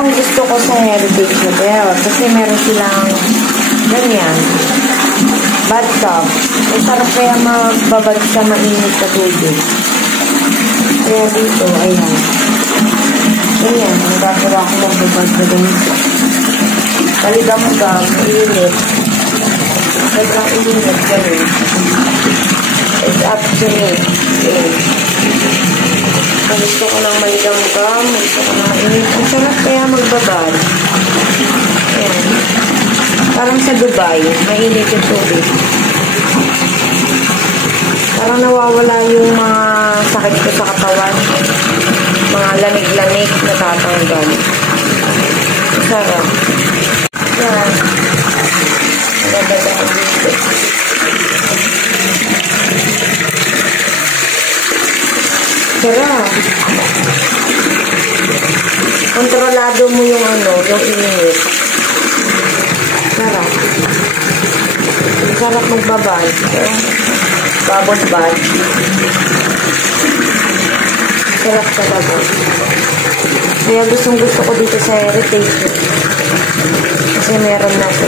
Ang gusto ko sa Heritage Hotel kasi meron silang ganyan bathtub. Ang sarap kaya magbabad sa mainit na tubig. Kaya dito, ayan. Ganyan, ang gagawa ko magbabad na ganito. Paligam-gam, init. Sobrang init, ganun. It's up to me. Okay. Gusto ko ng maligam-gam, gusto ko ng init. Ang sarap kaya magbabad. Ayan. Parang sa Dubai, mainit yung tubig. Parang nawawala yung mga sakit ko sa katawan. Mga lamig-lamig na tatanggal. Ang sarap. Ayan. Nagdadaan dito. Sarap. Kontrolado mo yung yung init. Sarap. Sarap magbabad. Bubble bath. Sarap talaga. Kaya gustong-gusto ko dito sa Heritage. Kasi meron na ito.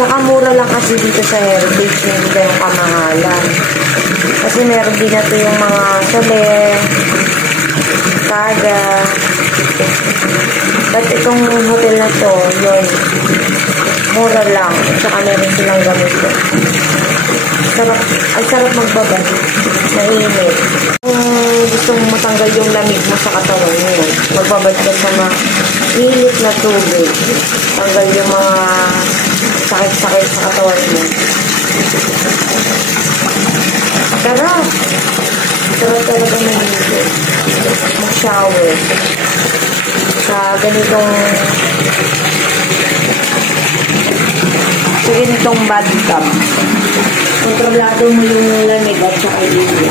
Saka mura lang kasi dito sa Heritage. Hindi kayong kamahalan. Kasi meron din na ito yung mga chalet, Kaga. But itong hotel na to, yun, mura lang. Saka meron silang gamito. Ang sarap magbabad. Mainit. Kung gusto mong matanggal yung lamig mo sa katawan mo, magbabad ka sa mainit na tubig. Tanggal yung mga sakit-sakit sa katawan mo. Sarap. Sarap talaga nalito. Mag-shower. Sa ganitong bathtub. Kontrolado mo yung lamig at saka init.